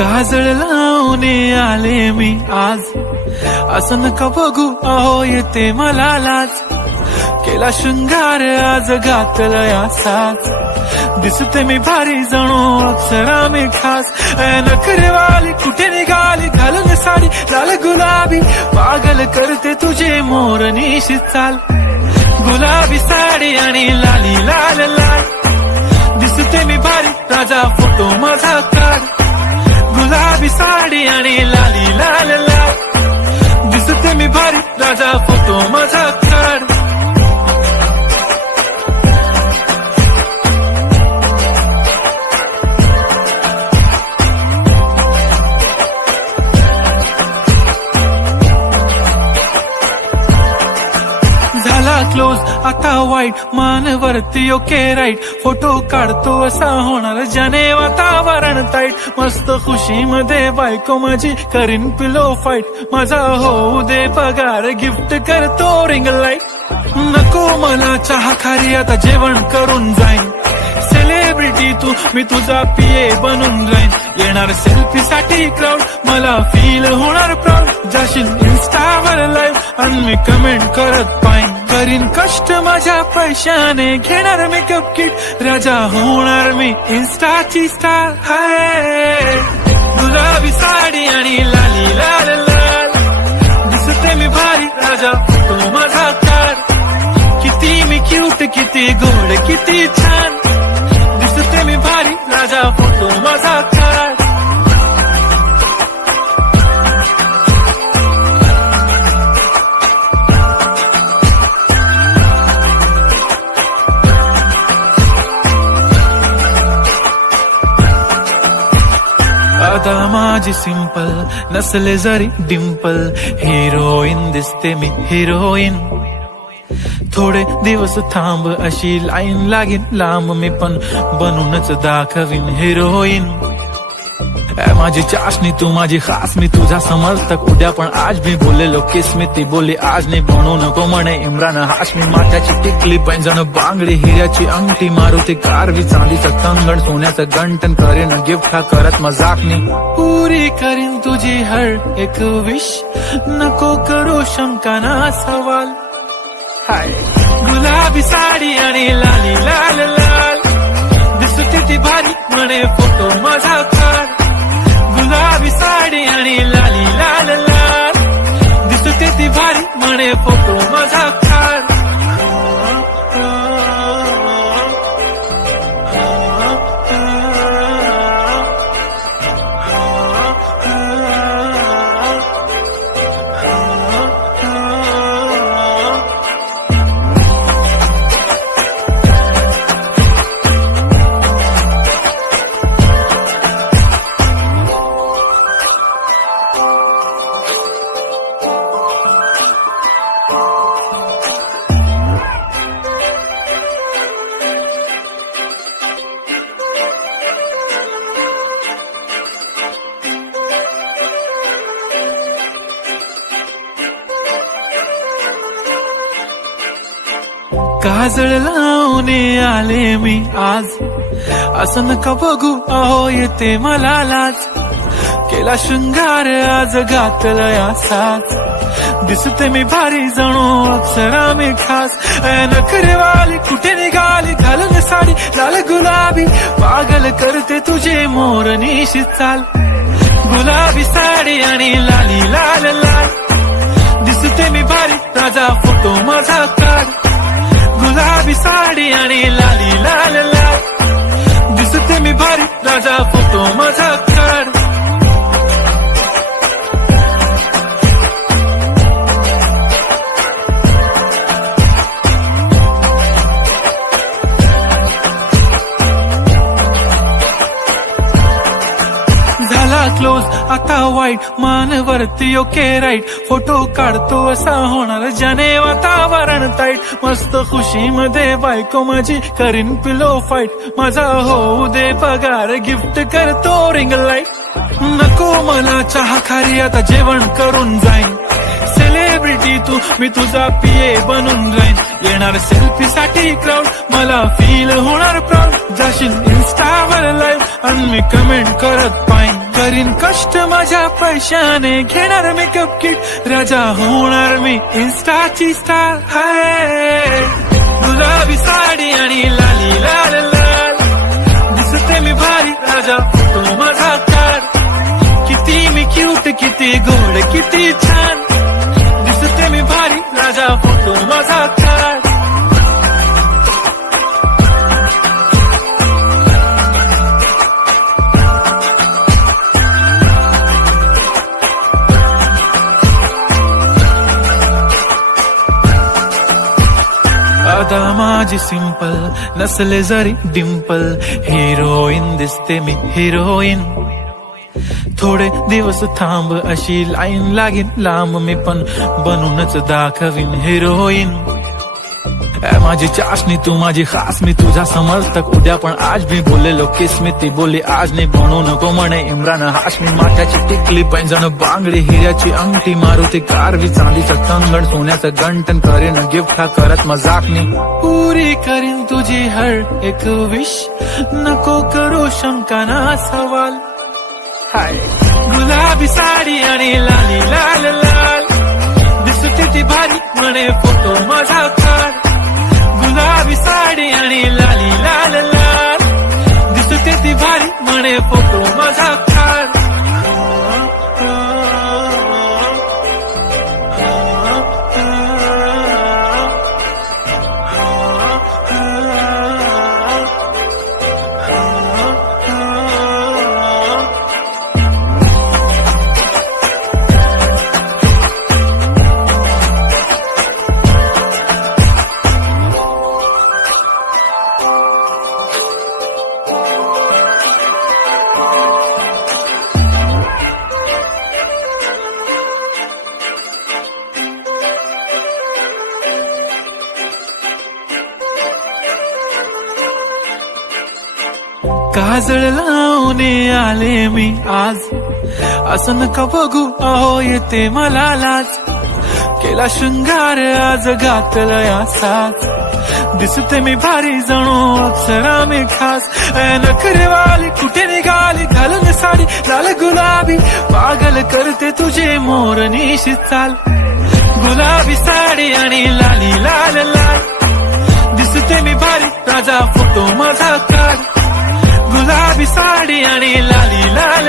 काजळ लावून आले मी आज, असं नका बघू अहो येते मला लाज. केला शृंगार आज घातला साज, दिसते मी भारी जणू अप्सरा मी खास. नखरेवाली कुठे निघाली घालून साडी लाल गुलाबी, पागल करते तुझे मोरनीशी चाल. गुलाबी साडी आणि लाली लाल लाल, दिसते मी भारी राजा फोटो माझा काढ. गुलाबी साडी आणि लाली लाल लाल, दिसते मी भारी राजा फोटो माझा काढ. क्लोज आता वाईट मानवरती ओके राईट, फोटो काढतो असा होणार ज्याने वातावरण ताईट. मस्त खुशी मध्ये बायको माझी करीन पिलो फाईट, माझा होऊ दे पगार गिफ्ट करतो रिंग लाईट. नको मला चहा खारी आता जेवण करून जाईन, सेलिब्रिटी तू मी तुझा पिये बनून राहीन. येणार सेल्फी साठी क्राऊड मला फील होणार प्राऊड, जाशील इन्स्टावर लाईव्ह आणि मी कमेंट करत पाईन. करीन कष्ट माझ्या पैशाने घेणार मेकअप किट, राजा होणार मी इन्स्टाची स्टार. हाय गुलाबी साडी आणि लाली लाल लाल, दिसते मी भारी राजा फोटो माझा काढ. किती मी क्यूट किती गोड किती छान, दिसते मी भारी राजा फोटो माझा काढ. आता माझी सिंपल नसले जरी डिंपल, हिरोईन दिसते मी हिरोईन. थोडे दिवस थांब अशी लाईन लागेल लांब, मी पण बनूनच दाखवीन हिरोईन. माझी चाशनी तू माझी खास, मी तुझा समर्थक उद्या पण आज मी बोललेलो किस मी ती बोली आज नाही. बनू नको म्हणे इम्रान हाशमी, माथ्याची टिकली पैंजण बांगडी हिऱ्याची अंगठी, मारुती कारवी चांदीचं कंगण सोन्याचं गंटन, करीन गिफ्ट हा करत मजाकनी. पुरी करीन तुझी हर एक विश, नको करू शंका ना सवाल. हाय गुलाबी साडी आणि लाली लाल लाल, दिसते ती भारी म्हणे फोटो माझा काढ. गुलाबी साडी आणि लाली लाल लाल, दिसते ती भारी म्हणे फोटो माझा काढ. काजळ लावून आले मी आज, असं नका बघू अहो येते मला लाज. केला शृंगार आज घातला साज, दिसते मी भारी जणू अप्सरा मी खास. नखरेवाली कुठे निघाली घालून साडी लाल गुलाबी, पागल करते तुझे मोरनीशी चाल. गुलाबी साडी आणि लाली लाल लाल, दिसते मी भारी राजा फोटो माझा काढ. गुलाबी साडी आणि लाली लाल लाल, दिसते मी भारी राजा फोटो माझा काढ. क्लोज आता वाईट मानवरती ओके राईट, फोटो काढतो असा होणार ज्याने वातावरण ताईट. मस्त खुशी मध्ये बायको माझी करीन पिलो फाईट, माझा होऊ दे पगार गिफ्ट करतो रिंग लाईट. नको मला चहा खारी आता जेवण करून जाईन, सेलिब्रिटी तू मी तुझा पिये बनून राहीन. येणार सेल्फी साठी क्राऊड मला फील होणार प्राऊड, जाशील इन्स्टावर लाईव्ह आणि मी कमेंट करत पाईन. करीन कष्ट माझ्या पैशाने, घेणार मेकअप किट, राजा होणार मी इन्स्टाची स्टार. हाय गुलाबी साडी आणि लाली लाल लाल, दिसते मी भारी, राजा फोटो माझा काढ. किती मी क्यूट, किती गोड, किती छान, दिसते मी भारी, राजा फोटो माझा काढ. अदा माझी सिंपल, नसले जरी डिंपल, हिरोईन दिसते मी हिरोईन. थोडे दिवस थांब अशी लाईन लागेल लांब, मी पण बनूनच दाखवीन हिरोईन. माझी चाशनी तू माझी खास, मी तुझा समर्थक उद्या पण आज मी बोललेलो किस मी, ती बोलली आज नाही बनू नको म्हणे इम्रान हाशमी. माथ्याची टिकली पैंजण बांगडी, हिऱ्याची अंगठी, मारुती कारवी, चांदीचं कंगण, सोन्याचं गंटन, करीन गिफ्ट हा करत मजाकनी. पुरी करीन तुझी हर एक विश, नको करू शंका ना सवाल. हाय गुलाबी साडी आणि लाली लाल लाल, दिसते ती भारी म्हणे फोटो माझा काढ. गुलाबी साडी आणि लाली लाल लाल, दिसते ती भारी म्हणे फोटो माझा काढ. काजळ लावून आले मी आज, असं नका बघू अहो येते मला लाज. केला शृंगार आज घातला असाच, दिसते मी भारी जणू अप्सरा मी खास. नखरेवाली कुठे निघाली घालून साडी लाल गुलाबी, पागल करते तुझे मोरनीशी चाल. गुलाबी साडी आणि लाली लाल लाल, दिसते मी भारी, राजा फोटो माझा काढ. गुलाबी साडी आणि लाली लाल